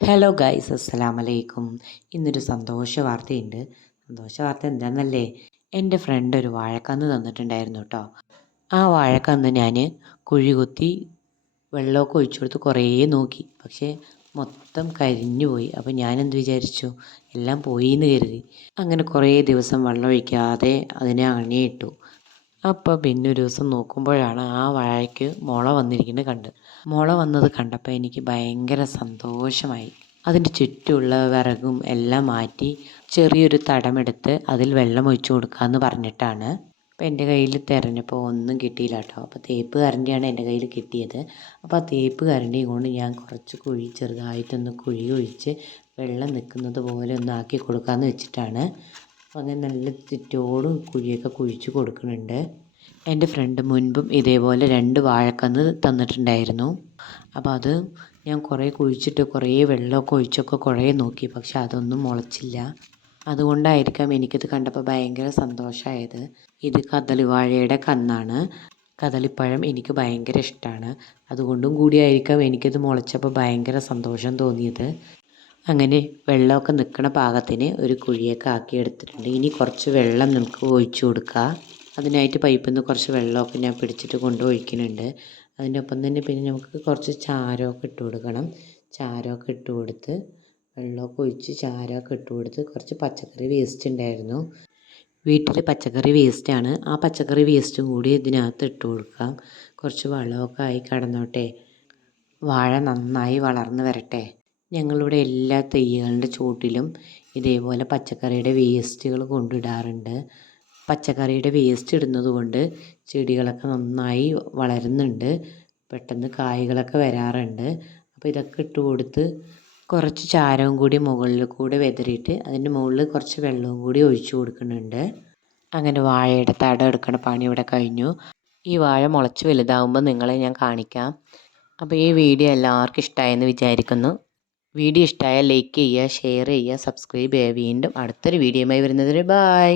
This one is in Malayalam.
ഹലോ ഗൈസ്, അസ്സലാമലൈക്കും. ഇന്നൊരു സന്തോഷ വാർത്തയുണ്ട്. സന്തോഷ വാർത്ത എന്താണെന്നല്ലേ, എൻ്റെ ഫ്രണ്ട് ഒരു വാഴക്കന്ന് തന്നിട്ടുണ്ടായിരുന്നു കേട്ടോ. ആ വാഴക്കന്ന് ഞാൻ കുഴി കുത്തി വെള്ളമൊക്കെ ഒഴിച്ചു കൊടുത്ത് കുറേ നോക്കി, പക്ഷേ മൊത്തം കരിഞ്ഞു പോയി. അപ്പോൾ ഞാനെന്ത് വിചാരിച്ചു, എല്ലാം പോയി എന്ന് കരുതി. അങ്ങനെ കുറേ ദിവസം വെള്ളം ഒഴിക്കാതെ അതിനെ അണിയിട്ടു. അപ്പോൾ പിന്നെ ഒരു ദിവസം നോക്കുമ്പോഴാണ് ആ വാഴയ്ക്ക് മുള വന്നിരിക്കുന്നത് മുള വന്നത് കണ്ടപ്പോൾ എനിക്ക് ഭയങ്കര സന്തോഷമായി. അതിൻ്റെ ചുറ്റുമുള്ള വിറകും എല്ലാം മാറ്റി ചെറിയൊരു തടമെടുത്ത് അതിൽ വെള്ളം ഒഴിച്ചു കൊടുക്കാമെന്ന് പറഞ്ഞിട്ടാണ്. അപ്പോൾ എൻ്റെ കയ്യിൽ തിരഞ്ഞപ്പോൾ ഒന്നും കിട്ടിയില്ല കേട്ടോ. അപ്പോൾ തേപ്പ് കരണ്ടിയാണ് എൻ്റെ കയ്യിൽ കിട്ടിയത്. അപ്പോൾ ആ തേപ്പ് കരണ്ടിയും കൊണ്ട് ഞാൻ കുറച്ച് കുഴി ചെറുതായിട്ടൊന്ന് കുഴി ഒഴിച്ച് വെള്ളം നിൽക്കുന്നത് പോലെ ഒന്ന് ആക്കി കൊടുക്കാമെന്ന് വെച്ചിട്ടാണ്. അങ്ങനെ നല്ല ചുറ്റോടും കുഴിയൊക്കെ കുഴിച്ച് കൊടുക്കുന്നുണ്ട്. എൻ്റെ ഫ്രണ്ട് മുൻപും ഇതേപോലെ 2 വാഴക്കന്ന് തന്നിട്ടുണ്ടായിരുന്നു. അപ്പോൾ അത് ഞാൻ കുറേ കുഴിച്ചിട്ട് കുറേ വെള്ളമൊക്കെ ഒഴിച്ചൊക്കെ കുറേ നോക്കി, പക്ഷെ അതൊന്നും മുളച്ചില്ല. അതുകൊണ്ടായിരിക്കാം എനിക്കിത് കണ്ടപ്പോൾ ഭയങ്കര സന്തോഷമായത്. ഇത് കദളി വാഴയുടെ കന്നാണ്. കദളിപ്പഴം എനിക്ക് ഭയങ്കര ഇഷ്ടമാണ്. അതുകൊണ്ടും കൂടിയായിരിക്കാം എനിക്കിത് മുളച്ചപ്പോൾ ഭയങ്കര സന്തോഷം തോന്നിയത്. അങ്ങനെ വെള്ളമൊക്കെ നിൽക്കുന്ന പാകത്തിന് ഒരു കുഴിയൊക്കെ ആക്കി എടുത്തിട്ടുണ്ട്. ഇനി കുറച്ച് വെള്ളം നമുക്ക് ഒഴിച്ചു കൊടുക്കുക. അതിനായിട്ട് പൈപ്പിൽ നിന്ന് കുറച്ച് വെള്ളമൊക്കെ ഞാൻ പിടിച്ചിട്ട് കൊണ്ട് ഒഴിക്കുന്നുണ്ട്. അതിൻ്റെ ഒപ്പം തന്നെ പിന്നെ നമുക്ക് കുറച്ച് ചാരമൊക്കെ ഇട്ട് കൊടുക്കണം. ചാരമൊക്കെ ഇട്ട് കൊടുത്ത് വെള്ളമൊക്കെ ഒഴിച്ച് ചാരമൊക്കെ ഇട്ട് കൊടുത്ത് കുറച്ച് പച്ചക്കറി വേസ്റ്റ് ഉണ്ടായിരുന്നു. വീട്ടിൽ പച്ചക്കറി വേസ്റ്റാണ്. ആ പച്ചക്കറി വേസ്റ്റും കൂടി ഇതിനകത്ത് ഇട്ട് കൊടുക്കാം. കുറച്ച് വളമൊക്കെ ആയി കിടന്നോട്ടെ, വാഴ നന്നായി വളർന്നു വരട്ടെ. ഞങ്ങളിവിടെ എല്ലാ തെയ്യങ്ങളുടെ ചുവട്ടിലും ഇതേപോലെ പച്ചക്കറിയുടെ വേസ്റ്റുകൾ കൊണ്ടിടാറുണ്ട്. പച്ചക്കറിയുടെ വേസ്റ്റ് ഇടുന്നത് കൊണ്ട് ചെടികളൊക്കെ നന്നായി വളരുന്നുണ്ട്, പെട്ടെന്ന് കായ്കളൊക്കെ വരാറുണ്ട്. അപ്പോൾ ഇതൊക്കെ ഇട്ട് കൊടുത്ത് കുറച്ച് ചാരവും കൂടി മുകളിൽ കൂടെ വിതറിയിട്ട് അതിൻ്റെ മുകളിൽ കുറച്ച് വെള്ളവും കൂടി ഒഴിച്ചു കൊടുക്കുന്നുണ്ട്. അങ്ങനെ വാഴയുടെ തടം എടുക്കണ പണി ഇവിടെ കഴിഞ്ഞു. ഈ വാഴ മുളച്ച് വലുതാവുമ്പോൾ നിങ്ങളെ ഞാൻ കാണിക്കാം. അപ്പോൾ ഈ വീഡിയോ എല്ലാവർക്കും ഇഷ്ടമായെന്ന് വിചാരിക്കുന്നു. വീഡിയോ ഇഷ്ടമായാൽ ലൈക്ക് ചെയ്യുക, ഷെയർ ചെയ്യുക, സബ്സ്ക്രൈബ് ചെയ്യുക. വീണ്ടും അടുത്തൊരു വീഡിയോയുമായി വരുന്നതിന് ബൈ.